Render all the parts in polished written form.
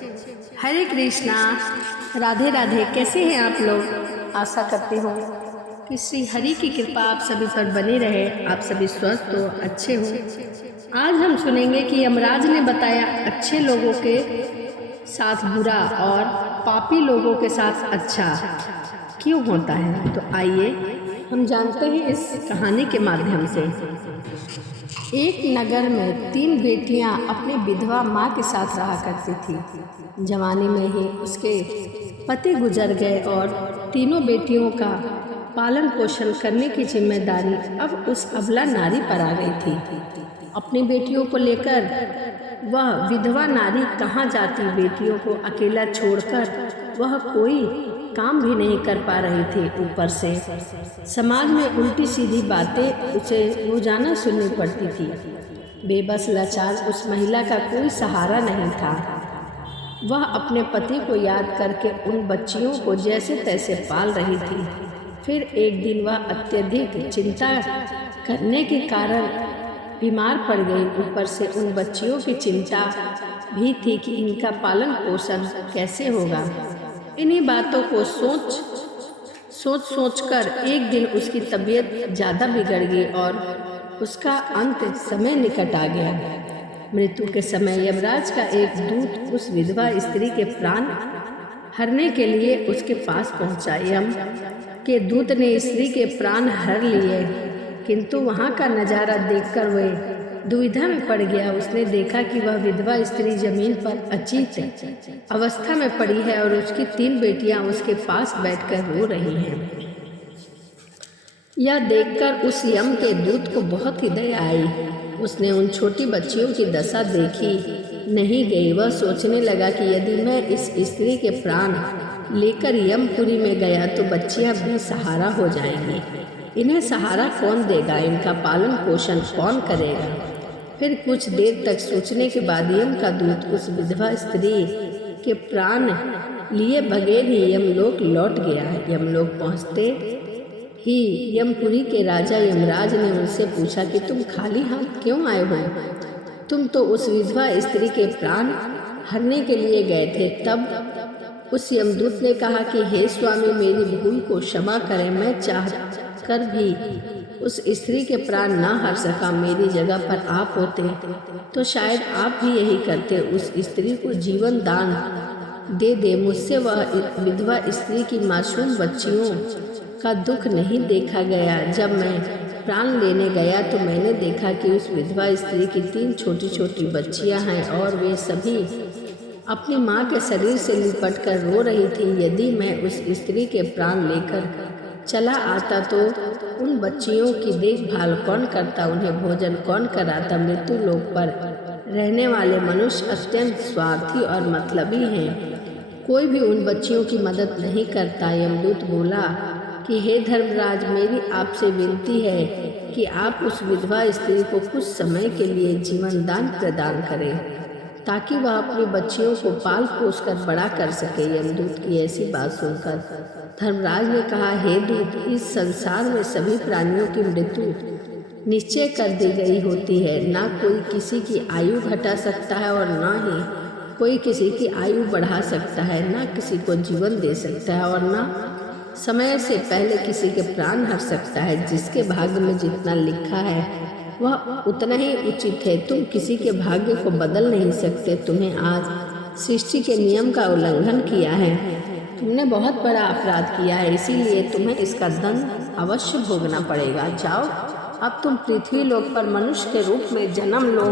हरे कृष्णा, राधे राधे। कैसे हैं आप लोग? आशा करती हूँ कि श्री हरि की कृपा आप सभी पर बनी रहे, आप सभी स्वस्थ हो, अच्छे हो। आज हम सुनेंगे कि यमराज ने बताया अच्छे लोगों के साथ बुरा और पापी लोगों के साथ अच्छा क्यों होता है। तो आइए हम जानते हैं इस कहानी के माध्यम से। एक नगर में 3 बेटियां अपनी विधवा माँ के साथ रहा करती थी। जवानी में ही उसके पति गुजर गए और तीनों बेटियों का पालन पोषण करने की जिम्मेदारी अब उस अबला नारी पर आ गई थी। अपनी बेटियों को लेकर वह विधवा नारी कहाँ जाती। बेटियों को अकेला छोड़कर वह कोई काम भी नहीं कर पा रही थी। ऊपर से समाज में उल्टी सीधी बातें उसे रोजाना सुननी पड़ती थी। बेबस लाचार उस महिला का कोई सहारा नहीं था। वह अपने पति को याद करके उन बच्चियों को जैसे तैसे पाल रही थी। फिर एक दिन वह अत्यधिक चिंता करने के कारण बीमार पड़ गई। ऊपर से उन बच्चियों की चिंता भी थी कि इनका पालन पोषण कैसे होगा। इन्हीं बातों को सोच कर एक दिन उसकी तबीयत ज़्यादा बिगड़ गई और उसका अंत समय निकट आ गया। मृत्यु के समय यमराज का एक दूत उस विधवा स्त्री के प्राण हरने के लिए उसके पास पहुंचा। यम के दूत ने स्त्री के प्राण हर लिए, किंतु वहां का नज़ारा देखकर वह दुविधा में पड़ गया। उसने देखा कि वह विधवा स्त्री जमीन पर अचेत अवस्था में पड़ी है और उसकी 3 बेटियां उसके पास बैठकर रो रही हैं। यह देखकर उस यम के दूत को बहुत ही दया आई। उसने उन छोटी बच्चियों की दशा देखी नहीं गई। वह सोचने लगा कि यदि मैं इस स्त्री के प्राण लेकर यमपुरी में गया तो बच्चियां बेसहारा हो जाएंगी। इन्हें सहारा कौन देगा, इनका पालन पोषण कौन करेगा। फिर कुछ देर तक सोचने के बाद यम का दूत उस विधवा स्त्री के प्राण लिए बगैर ही यमलोक लौट गया। यमलोक पहुँचते ही यमपुरी के राजा यमराज ने उनसे पूछा कि तुम खाली हाथ क्यों आए हो? तुम तो उस विधवा स्त्री के प्राण हरने के लिए गए थे। तब उस यमदूत ने कहा कि हे स्वामी, मेरी भूल को क्षमा करें। मैं चाह कर भी उस स्त्री के प्राण ना हर सका। मेरी जगह पर आप होते तो शायद आप भी यही करते। उस स्त्री को जीवन दान दे मुझसे वह विधवा स्त्री की मासूम बच्चियों का दुख नहीं देखा गया। जब मैं प्राण लेने गया तो मैंने देखा कि उस विधवा स्त्री की 3 छोटी छोटी बच्चियां हैं और वे सभी अपनी माँ के शरीर से लिपट कर रो रही थी। यदि मैं उस स्त्री के प्राण लेकर चला आता तो उन बच्चियों की देखभाल कौन करता, उन्हें भोजन कौन कराता। मृत्यु लोक पर रहने वाले मनुष्य अत्यंत स्वार्थी और मतलबी हैं, कोई भी उन बच्चियों की मदद नहीं करता। यमदूत बोला कि हे धर्मराज, मेरी आपसे विनती है कि आप उस विधवा स्त्री को कुछ समय के लिए जीवन दान प्रदान करें ताकि वह अपनी बच्चियों को पाल पोस कर बड़ा कर सके। यमदूत की ऐसी बात सुनकर धर्मराज ने कहा, हे दूत, इस संसार में सभी प्राणियों की मृत्यु निश्चय कर दी गई होती है। ना कोई किसी की आयु घटा सकता है और ना ही कोई किसी की आयु बढ़ा सकता है। ना किसी को जीवन दे सकता है और ना समय से पहले किसी के प्राण हर सकता है। जिसके भाग्य में जितना लिखा है वह उतना ही उचित है। तुम किसी के भाग्य को बदल नहीं सकते। तुम्हें आज सृष्टि के नियम का उल्लंघन किया है। तुमने बहुत बड़ा अपराध किया है, इसीलिए तुम्हें इसका दंड अवश्य भोगना पड़ेगा। जाओ, अब तुम पृथ्वी लोक पर मनुष्य के रूप में जन्म लो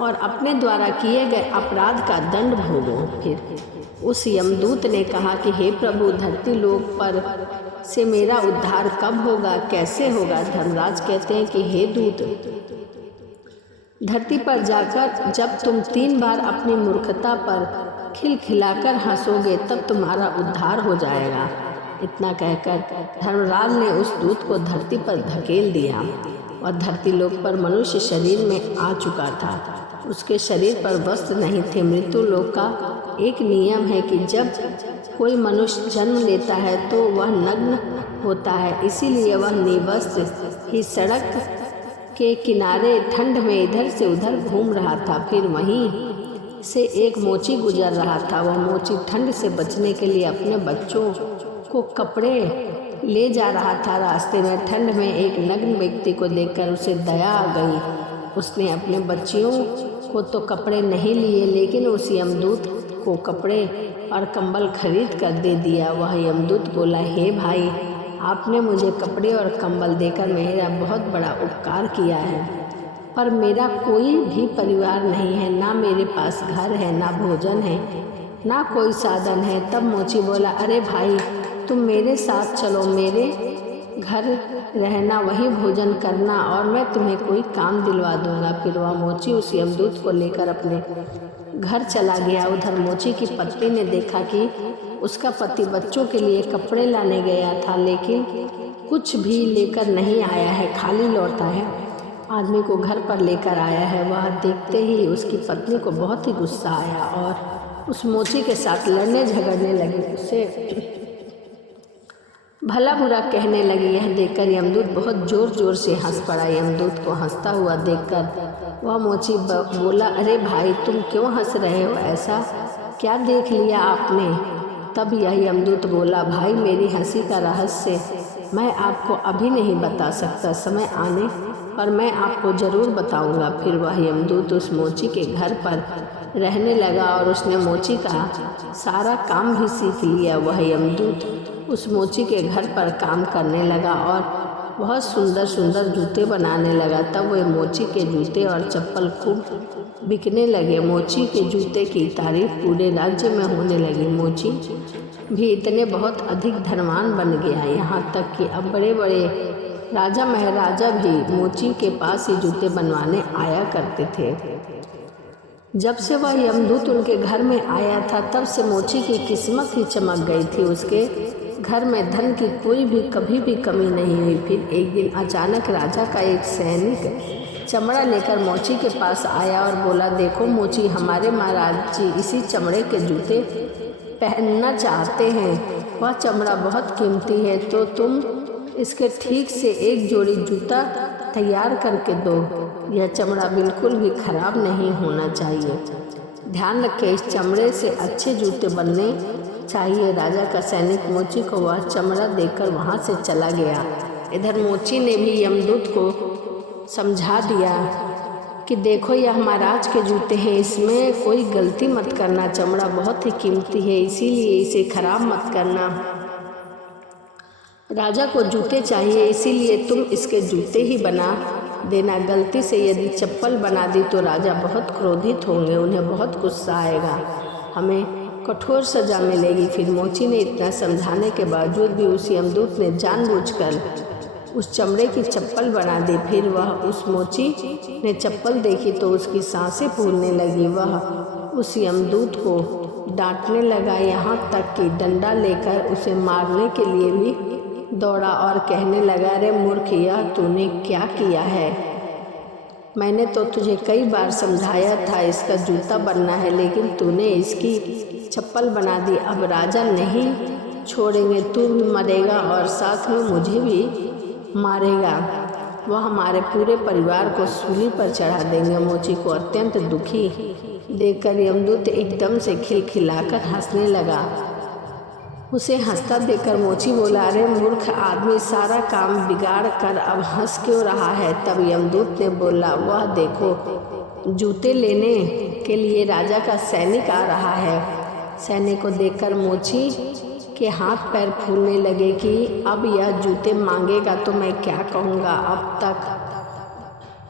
और अपने द्वारा किए गए अपराध का दंड भोगो। फिर उस यमदूत ने कहा कि हे प्रभु, धरती लोक पर से मेरा उद्धार कब होगा, कैसे होगा? धर्मराज कहते हैं कि हे दूत, धरती पर जाकर जब तुम 3 बार अपनी मूर्खता पर खिलखिलाकर हंसोगे तब तुम्हारा उद्धार हो जाएगा। इतना कहकर धर्मराज ने उस दूत को धरती पर धकेल दिया और धरती लोक पर मनुष्य शरीर में आ चुका था। उसके शरीर पर वस्त्र नहीं थे। मृत्यु लोक का एक नियम है कि जब कोई मनुष्य जन्म लेता है तो वह नग्न होता है, इसीलिए वह निर्वस्त्र ही सड़क के किनारे ठंड में इधर से उधर घूम रहा था। फिर वहीं से एक मोची गुजर रहा था। वह मोची ठंड से बचने के लिए अपने बच्चों को कपड़े ले जा रहा था। रास्ते में ठंड में एक नग्न व्यक्ति को देखकर उसे दया आ गई। उसने अपने बच्चियों को तो कपड़े नहीं लिए, लेकिन उस यमदूत को कपड़े और कंबल खरीद कर दे दिया। वह यमदूत बोला, हे भाई, आपने मुझे कपड़े और कंबल देकर मेरा बहुत बड़ा उपकार किया है, पर मेरा कोई भी परिवार नहीं है, ना मेरे पास घर है, ना भोजन है, ना कोई साधन है। तब मोची बोला, अरे भाई, तुम मेरे साथ चलो, मेरे घर रहना, वही भोजन करना और मैं तुम्हें कोई काम दिलवा दूंगा। फिर वह मोची उस यमदूत को लेकर अपने घर चला गया। उधर मोची की पत्नी ने देखा कि उसका पति बच्चों के लिए कपड़े लाने गया था, लेकिन कुछ भी लेकर नहीं आया है, खाली लौटा है। आदमी को घर पर लेकर आया है। वह देखते ही उसकी पत्नी को बहुत ही गुस्सा आया और उस मोची के साथ लड़ने झगड़ने लगी, उसे भला बुरा कहने लगी। यह देखकर यमदूत बहुत जोर जोर से हंस पड़ा। यमदूत को हंसता हुआ देखकर वह मोची बोला, अरे भाई, तुम क्यों हंस रहे हो? ऐसा क्या देख लिया आपने? तब यह यमदूत बोला, भाई, मेरी हंसी का रहस्य मैं आपको अभी नहीं बता सकता, समय आने पर मैं आपको ज़रूर बताऊंगा। फिर वह यमदूत उस मोची के घर पर रहने लगा और उसने मोची का सारा काम भी सीख लिया। वह यमदूत उस मोची के घर पर काम करने लगा और बहुत सुंदर सुंदर जूते बनाने लगा। तब वह मोची के जूते और चप्पल खूब बिकने लगे। मोची के जूते की तारीफ पूरे राज्य में होने लगी। मोची भी इतने बहुत अधिक धनवान बन गया, यहाँ तक कि अब बड़े बड़े राजा महाराजा भी मोची के पास ही जूते बनवाने आया करते थे। जब से वह यमदूत उनके घर में आया था, तब से मोची की किस्मत ही चमक गई थी। उसके घर में धन की कोई भी कभी भी कमी नहीं हुई। फिर एक दिन अचानक राजा का एक सैनिक चमड़ा लेकर मोची के पास आया और बोला, देखो मोची, हमारे महाराज जी इसी चमड़े के जूते पहनना चाहते हैं। वह चमड़ा बहुत कीमती है, तो तुम इसके ठीक से एक जोड़ी जूता तैयार करके दो। यह चमड़ा बिल्कुल भी खराब नहीं होना चाहिए। ध्यान रखें, इस चमड़े से अच्छे जूते बनने चाहिए। राजा का सैनिक मोची को वह चमड़ा देकर वहाँ से चला गया। इधर मोची ने भी यमदूत को समझा दिया कि देखो, यह महाराज के जूते हैं, इसमें कोई गलती मत करना, चमड़ा बहुत ही कीमती है, इसीलिए इसे खराब मत करना। राजा को जूते चाहिए, इसीलिए तुम इसके जूते ही बना देना। गलती से यदि चप्पल बना दी तो राजा बहुत क्रोधित होंगे, उन्हें बहुत गुस्सा आएगा, हमें कठोर सजा मिलेगी। फिर मोची ने इतना समझाने के बावजूद भी उस यमदूत ने जानबूझकर उस चमड़े की चप्पल बना दी। फिर वह उस मोची ने चप्पल देखी तो उसकी सांसें फूलने लगी। वह उस यमदूत को डांटने लगा, यहाँ तक कि डंडा लेकर उसे मारने के लिए भी दौड़ा और कहने लगा, अरे मूर्ख, यह तूने क्या किया है? मैंने तो तुझे कई बार समझाया था इसका जूता बनना है, लेकिन तूने इसकी चप्पल बना दी। अब राजा नहीं छोड़ेंगे, तू भी मरेगा और साथ में मुझे भी मारेगा। वह हमारे पूरे परिवार को सूली पर चढ़ा देंगे। मोची को अत्यंत दुखी देखकर यमदूत एकदम से खिलखिलाकर हंसने लगा। उसे हंसता देखकर मोची बोला, अरे मूर्ख आदमी, सारा काम बिगाड़ कर अब हंस क्यों रहा है? तब यमदूत ने बोला, वह देखो, जूते लेने के लिए राजा का सैनिक आ रहा है। सैनिक को देखकर मोची के हाथ पैर फूलने लगे कि अब यह जूते मांगेगा तो मैं क्या कहूँगा। अब तक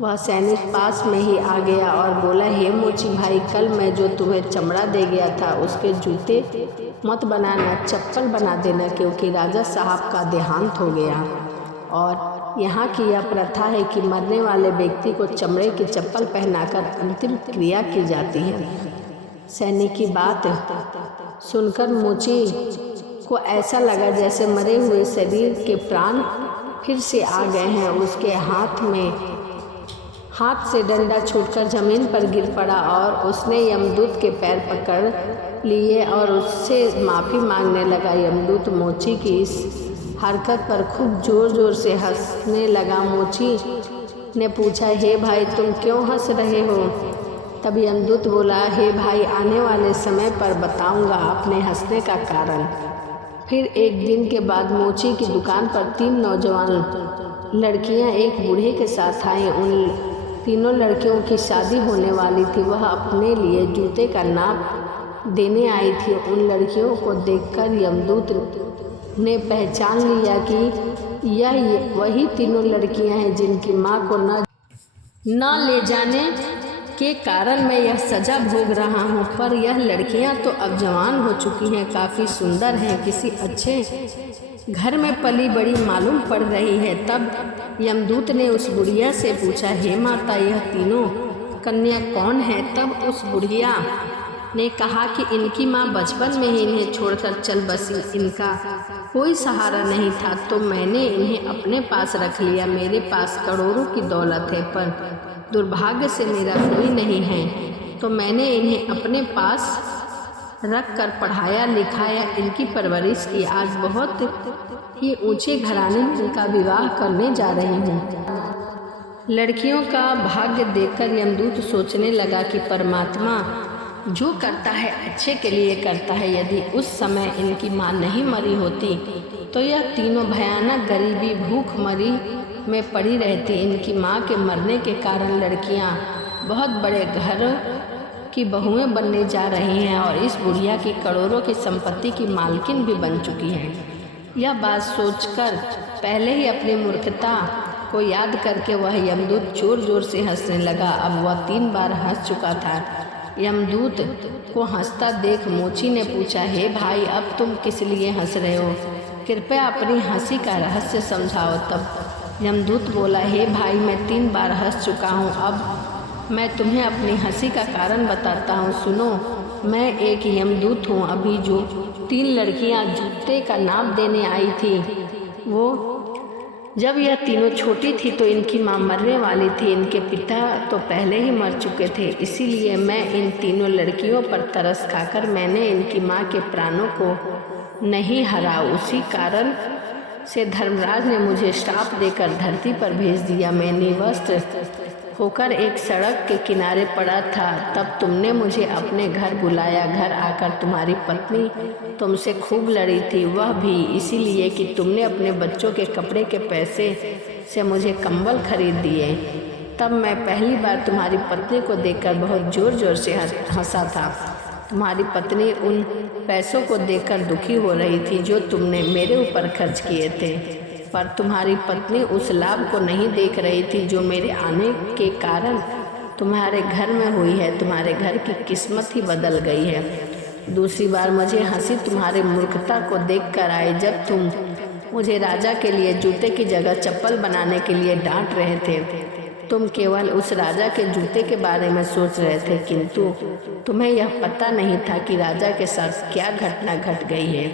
वह सैनिक पास में ही आ गया और बोला, हे मोची भाई, कल मैं जो तुम्हें चमड़ा दे गया था उसके जूते मत बनाना, चप्पल बना देना, क्योंकि राजा साहब का देहांत हो गया और यहाँ की यह प्रथा है कि मरने वाले व्यक्ति को चमड़े की चप्पल पहनाकर अंतिम क्रिया की जाती है। सैनिक की बात सुनकर मोची को ऐसा लगा जैसे मरे हुए शरीर के प्राण फिर से आ गए हैं। उसके हाथ से डंडा छूटकर जमीन पर गिर पड़ा और उसने यमदूत के पैर पकड़ लिए और उससे माफ़ी मांगने लगा। यमदूत मोची की इस हरकत पर खूब जोर जोर से हंसने लगा। मोची ने पूछा, हे भाई, तुम क्यों हंस रहे हो? तब यमदूत बोला, हे भाई, आने वाले समय पर बताऊंगा अपने हंसने का कारण। फिर एक दिन के बाद मोची की दुकान पर 3 नौजवान लड़कियां एक बूढ़े के साथ आई। उन तीनों लड़कियों की शादी होने वाली थी। वह अपने लिए जूते का नाप देने आई थी। उन लड़कियों को देखकर यमदूत ने पहचान लिया कि यह वही तीनों लड़कियां हैं जिनकी माँ को न ले जाने के कारण मैं यह सजा भोग रहा हूँ। पर यह लड़कियां तो अब जवान हो चुकी हैं, काफ़ी सुंदर हैं, किसी अच्छे घर में पली बड़ी मालूम पड़ रही है। तब यमदूत ने उस बुढ़िया से पूछा, हे माता, यह तीनों कन्या कौन है? तब उस बुढ़िया ने कहा कि इनकी माँ बचपन में ही इन्हें छोड़कर चल बसी, इनका कोई सहारा नहीं था, तो मैंने इन्हें अपने पास रख लिया। मेरे पास करोड़ों की दौलत है, पर दुर्भाग्य से मेरा कोई नहीं है, तो मैंने इन्हें अपने पास रख कर पढ़ाया लिखाया, इनकी परवरिश की। आज बहुत ही ऊंचे घराने में इनका विवाह करने जा रही हूँ। लड़कियों का भाग्य देखकर यमदूत सोचने लगा कि परमात्मा जो करता है अच्छे के लिए करता है। यदि उस समय इनकी माँ नहीं मरी होती तो यह तीनों भयानक गरीबी भूखमरी में पड़ी रहती। इनकी माँ के मरने के कारण लड़कियाँ बहुत बड़े घर की बहुएं बनने जा रही हैं और इस बुढ़िया की करोड़ों की संपत्ति की मालकिन भी बन चुकी हैं। यह बात सोचकर पहले ही अपनी मूर्खता को याद करके वह यमदूत जोर जोर से हंसने लगा। अब वह 3 बार हंस चुका था। यमदूत को हंसता देख मोची ने पूछा, हे भाई, अब तुम किस लिए हंस रहे हो? कृपया अपनी हंसी का रहस्य समझाओ। तब यमदूत बोला, हे भाई, मैं 3 बार हंस चुका हूँ। अब मैं तुम्हें अपनी हंसी का कारण बताता हूँ, सुनो। मैं एक यमदूत हूँ। अभी जो 3 लड़कियाँ जूते का नाप देने आई थी, वो जब यह तीनों छोटी थी तो इनकी माँ मरने वाली थी। इनके पिता तो पहले ही मर चुके थे, इसीलिए मैं इन तीनों लड़कियों पर तरस खाकर मैंने इनकी माँ के प्राणों को नहीं हरा। उसी कारण से धर्मराज ने मुझे श्राप देकर धरती पर भेज दिया। मैं निवस्त्र होकर एक सड़क के किनारे पड़ा था, तब तुमने मुझे अपने घर बुलाया। घर आकर तुम्हारी पत्नी तुमसे खूब लड़ी थी, वह भी इसीलिए कि तुमने अपने बच्चों के कपड़े के पैसे से मुझे कंबल खरीद दिए। तब मैं पहली बार तुम्हारी पत्नी को देखकर बहुत जोर जोर से हंसा था। तुम्हारी पत्नी उन पैसों को देखकर दुखी हो रही थी जो तुमने मेरे ऊपर खर्च किए थे, पर तुम्हारी पत्नी उस लाभ को नहीं देख रही थी जो मेरे आने के कारण तुम्हारे घर में हुई है। तुम्हारे घर की किस्मत ही बदल गई है। दूसरी बार मुझे हंसी तुम्हारी मूर्खता को देखकर आई, जब तुम मुझे राजा के लिए जूते की जगह चप्पल बनाने के लिए डांट रहे थे। तुम केवल उस राजा के जूते के बारे में सोच रहे थे, किंतु तुम्हें यह पता नहीं था कि राजा के साथ क्या घटना घट गई है।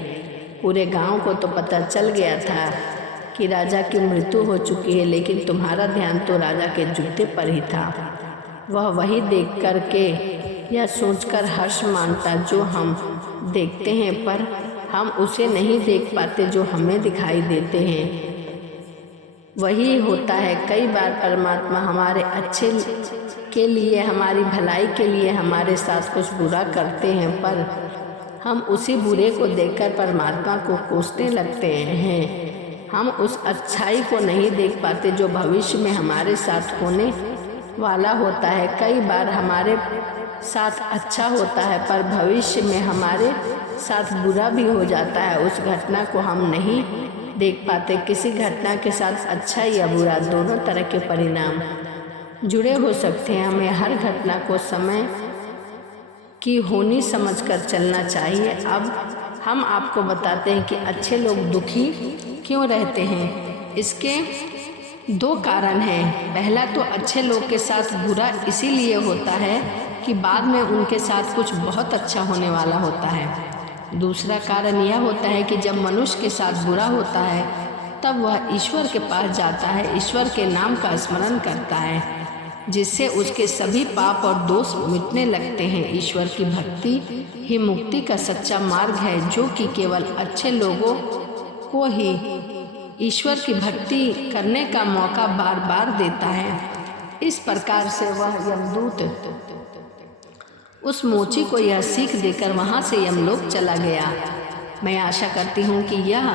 पूरे गांव को तो पता चल गया था कि राजा की मृत्यु हो चुकी है, लेकिन तुम्हारा ध्यान तो राजा के जूते पर ही था। वह वही देख कर के यह सोचकर हर्ष मानता जो हम देखते हैं, पर हम उसे नहीं देख पाते जो हमें दिखाई देते हैं। वही होता है, कई बार परमात्मा हमारे अच्छे के लिए, हमारी भलाई के लिए हमारे साथ कुछ बुरा करते हैं, पर हम उसी बुरे को देखकर परमात्मा को कोसने लगते हैं। हम उस अच्छाई को नहीं देख पाते जो भविष्य में हमारे साथ होने वाला होता है। कई बार हमारे साथ अच्छा होता है, पर भविष्य में हमारे साथ बुरा भी हो जाता है। उस घटना को हम नहीं देख पाते। किसी घटना के साथ अच्छा या बुरा दोनों तरह के परिणाम जुड़े हो सकते हैं। हमें हर घटना को समय की होनी समझकर चलना चाहिए। अब हम आपको बताते हैं कि अच्छे लोग दुखी क्यों रहते हैं। इसके 2 कारण हैं। पहला तो अच्छे लोग के साथ बुरा इसीलिए होता है कि बाद में उनके साथ कुछ बहुत अच्छा होने वाला होता है। दूसरा कारण यह होता है कि जब मनुष्य के साथ बुरा होता है तब वह ईश्वर के पास जाता है, ईश्वर के नाम का स्मरण करता है, जिससे उसके सभी पाप और दोष मिटने लगते हैं। ईश्वर की भक्ति ही मुक्ति का सच्चा मार्ग है, जो कि केवल अच्छे लोगों को ही ईश्वर की भक्ति करने का मौका बार बार देता है। इस प्रकार से वह यमदूत उस मोची को यह सीख देकर वहाँ से यमलोक चला गया। मैं आशा करती हूँ कि यह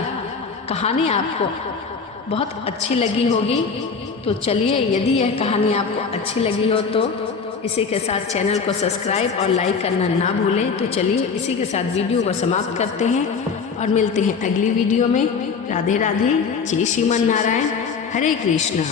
कहानी आपको बहुत अच्छी लगी होगी। तो चलिए, यदि यह कहानी आपको अच्छी लगी हो तो इसी के साथ चैनल को सब्सक्राइब और लाइक करना ना भूलें। तो चलिए, इसी के साथ वीडियो को समाप्त करते हैं और मिलते हैं अगली वीडियो में। राधे राधे, जय श्रीमन नारायण, हरे कृष्णा।